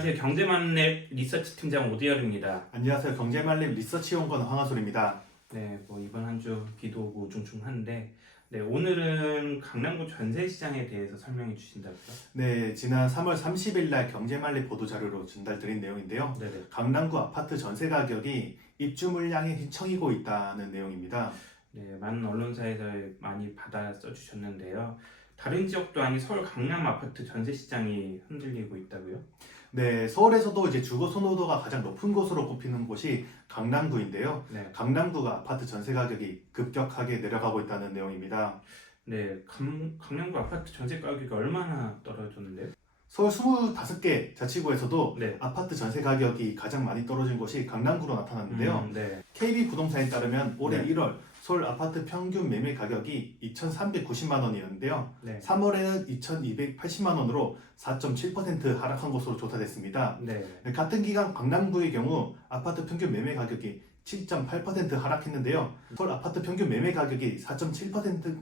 안녕하세요. 경제만렙 리서치 팀장 오디열입니다. 안녕하세요. 경제만렙 리서치연구원 황하솔입니다. 네, 이번 한 주 비도 오고 우중충한데, 네, 오늘은 강남구 전세 시장에 대해서 설명해 주신다고요? 네, 지난 3월 30일 날 경제만렙 보도자료로 전달드린 내용인데요. 네네. 강남구 아파트 전세 가격이 입주 물량에 휘청이고 있다는 내용입니다. 네, 많은 언론사에서 많이 받아 써주셨는데요. 다른 지역도 아닌 서울 강남 아파트 전세 시장이 흔들리고 있다고요? 네, 서울에서도 이제 주거 선호도가 가장 높은 곳으로 꼽히는 곳이 강남구인데요. 네, 강남구가 아파트 전세 가격이 급격하게 내려가고 있다는 내용입니다. 네, 강남구 아파트 전세 가격이 얼마나 떨어졌는데요? 서울 25개 자치구에서도 네. 아파트 전세 가격이 가장 많이 떨어진 곳이 강남구로 나타났는데요. 네, KB부동산에 따르면 올해 네. 1월 서울 아파트 평균 매매 가격이 2,390만 원이었는데요. 네, 3월에는 2,280만 원으로 4.7% 하락한 것으로 조사됐습니다. 네, 같은 기간 강남구의 경우 아파트 평균 매매 가격이 7.8% 하락했는데요. 서울 아파트 평균 매매 가격이 4.7%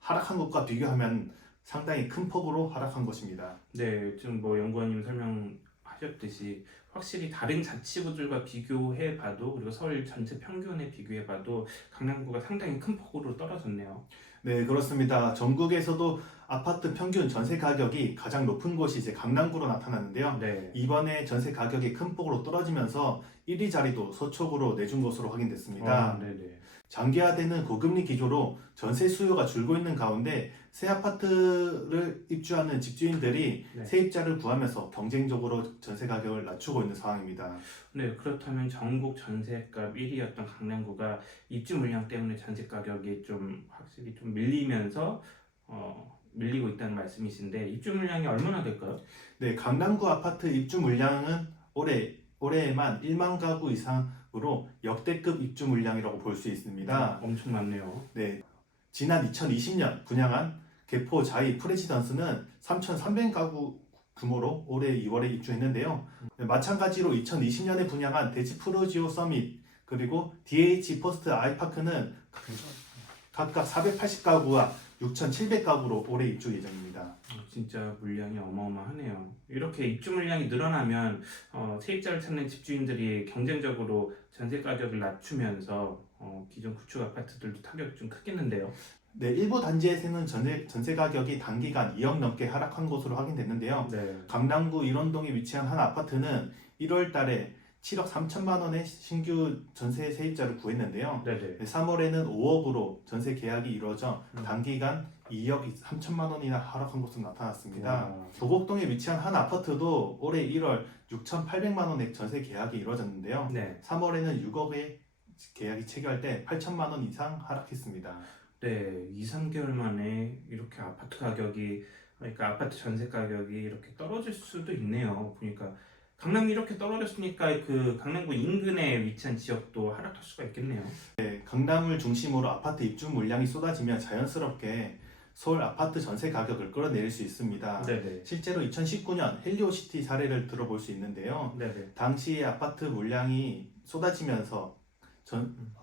하락한 것과 비교하면 상당히 큰 폭으로 하락한 것입니다. 네, 지금 연구원님 설명하셨듯이 확실히 다른 자치구들과 비교해봐도 그리고 서울 전체 평균에 비교해봐도 강남구가 상당히 큰 폭으로 떨어졌네요. 네, 그렇습니다. 전국에서도 아파트 평균 전세 가격이 가장 높은 곳이 이제 강남구로 나타났는데요. 네, 이번에 전세 가격이 큰 폭으로 떨어지면서 1위 자리도 서초구로 내준 것으로 확인됐습니다. 네네. 장기화되는 고금리 기조로 전세 수요가 줄고 있는 가운데 새 아파트를 입주하는 집주인들이 네. 세입자를 구하면서 경쟁적으로 전세 가격을 낮추고 있는 상황입니다. 네, 그렇다면 전국 전세가 1위였던 강남구가 입주 물량 때문에 전세 가격이 좀 확실히 좀 밀리면서 밀리고 있다는 말씀이신데 입주 물량이 얼마나 될까요? 네, 강남구 아파트 입주 물량은 올해에만 1만 가구 이상으로 역대급 입주 물량이라고 볼 수 있습니다. 엄청 많네요. 네, 지난 2020년 분양한 개포 자이 프레지던스는 3,300가구 규모로 올해 2월에 입주했는데요. 마찬가지로 2020년에 분양한 대치 프로지오 서밋 그리고 DH 퍼스트 아이파크는 각각 480가구와 6,700가구로 올해 입주 예정입니다. 진짜 물량이 어마어마하네요. 이렇게 입주 물량이 늘어나면 세입자를 찾는 집주인들이 경쟁적으로 전세 가격을 낮추면서 기존 구축 아파트들도 타격이 좀 크겠는데요. 네, 일부 단지에서는 전세 가격이 단기간 2억 넘게 하락한 것으로 확인됐는데요. 네. 강남구 일원동에 위치한 한 아파트는 1월 달에 7억 3천만 원의 신규 전세 세입자를 구했는데요. 네네. 3월에는 5억으로 전세 계약이 이루어져 음. 단기간 2억 3천만 원이나 하락한 것으로 나타났습니다. 와. 도곡동에 위치한 한 아파트도 올해 1월 6,800만 원의 전세 계약이 이루어졌는데요. 네. 3월에는 6억의 계약이 체결돼 8천만 원 이상 하락했습니다. 네, 2, 3개월 만에 이렇게 아파트 가격이 그러니까 아파트 전세 가격이 이렇게 떨어질 수도 있네요. 보니까 강남이 이렇게 떨어졌으니까 그 강남구 인근에 위치한 지역도 하락할 수가 있겠네요. 강남을 중심으로 아파트 입주 물량이 쏟아지면 자연스럽게 서울 아파트 전세 가격을 끌어내릴 수 있습니다. 네네. 실제로 2019년 헬리오시티 사례를 들어볼 수 있는데요. 네네. 당시 아파트 물량이 쏟아지면서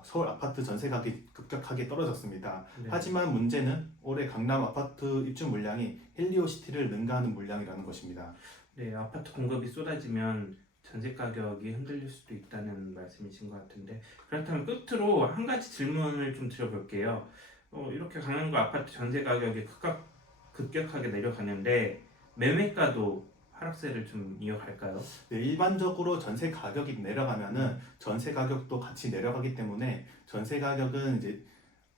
서울 아파트 전세 가격이 급격하게 떨어졌습니다. 네. 하지만 문제는 올해 강남 아파트 입주 물량이 헬리오시티를 능가하는 물량이라는 것입니다. 네, 아파트 공급이 쏟아지면 전세 가격이 흔들릴 수도 있다는 말씀이신 것 같은데 그렇다면 끝으로 한 가지 질문을 좀 드려볼게요. 이렇게 강남구 아파트 전세 가격이 급격하게 내려가는데 매매가도 하락세를 좀 이어갈까요? 네, 일반적으로 전세 가격이 내려가면은 전세 가격도 같이 내려가기 때문에 전세 가격은 이제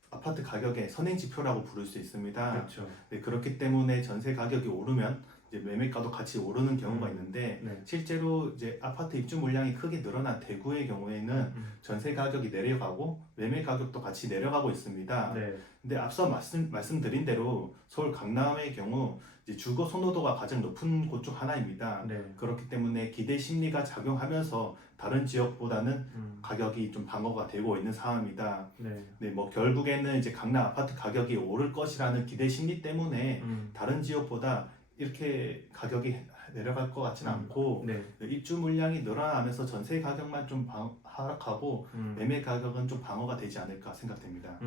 아파트 가격의 선행 지표라고 부를 수 있습니다. 그렇죠. 네, 그렇기 때문에 전세 가격이 오르면 이제 매매가도 같이 오르는 경우가 있는데 네. 실제로 이제 아파트 입주 물량이 크게 늘어난 대구의 경우에는 전세 가격이 내려가고 매매 가격도 같이 내려가고 있습니다. 네. 근데 앞서 말씀드린 대로 서울 강남의 경우 이제 주거 선호도가 가장 높은 곳 중 하나입니다. 네. 그렇기 때문에 기대 심리가 작용하면서 다른 지역보다는 음. 가격이 좀 방어가 되고 있는 상황입니다. 네. 네, 결국에는 이제 강남 아파트 가격이 오를 것이라는 기대 심리 때문에 다른 지역보다 이렇게 가격이 내려갈 것 같지는 않고 네. 입주 물량이 늘어나면서 전세 가격만 좀 하락하고 매매 가격은 좀 방어가 되지 않을까 생각됩니다.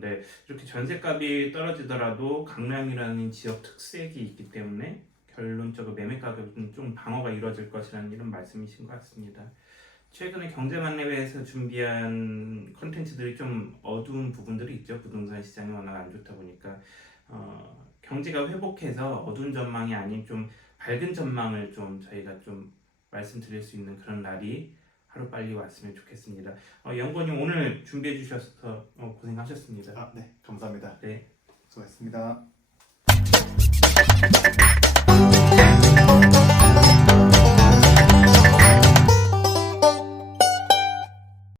네. 이렇게 전세값이 떨어지더라도 강남이라는 지역 특색이 있기 때문에 결론적으로 매매 가격은 좀 방어가 이루어질 것이라는 이런 말씀이신 것 같습니다. 최근에 경제만렙에서 준비한 컨텐츠들이 좀 어두운 부분들이 있죠. 부동산 시장이 워낙 안 좋다 보니까 경제가 회복해서 어두운 전망이 아닌 좀 밝은 전망을 좀 저희가 좀 말씀드릴 수 있는 그런 날이 하루빨리 왔으면 좋겠습니다. 연구원님 오늘 준비해 주셔서 고생하셨습니다. 네, 감사합니다. 네. 수고했습니다.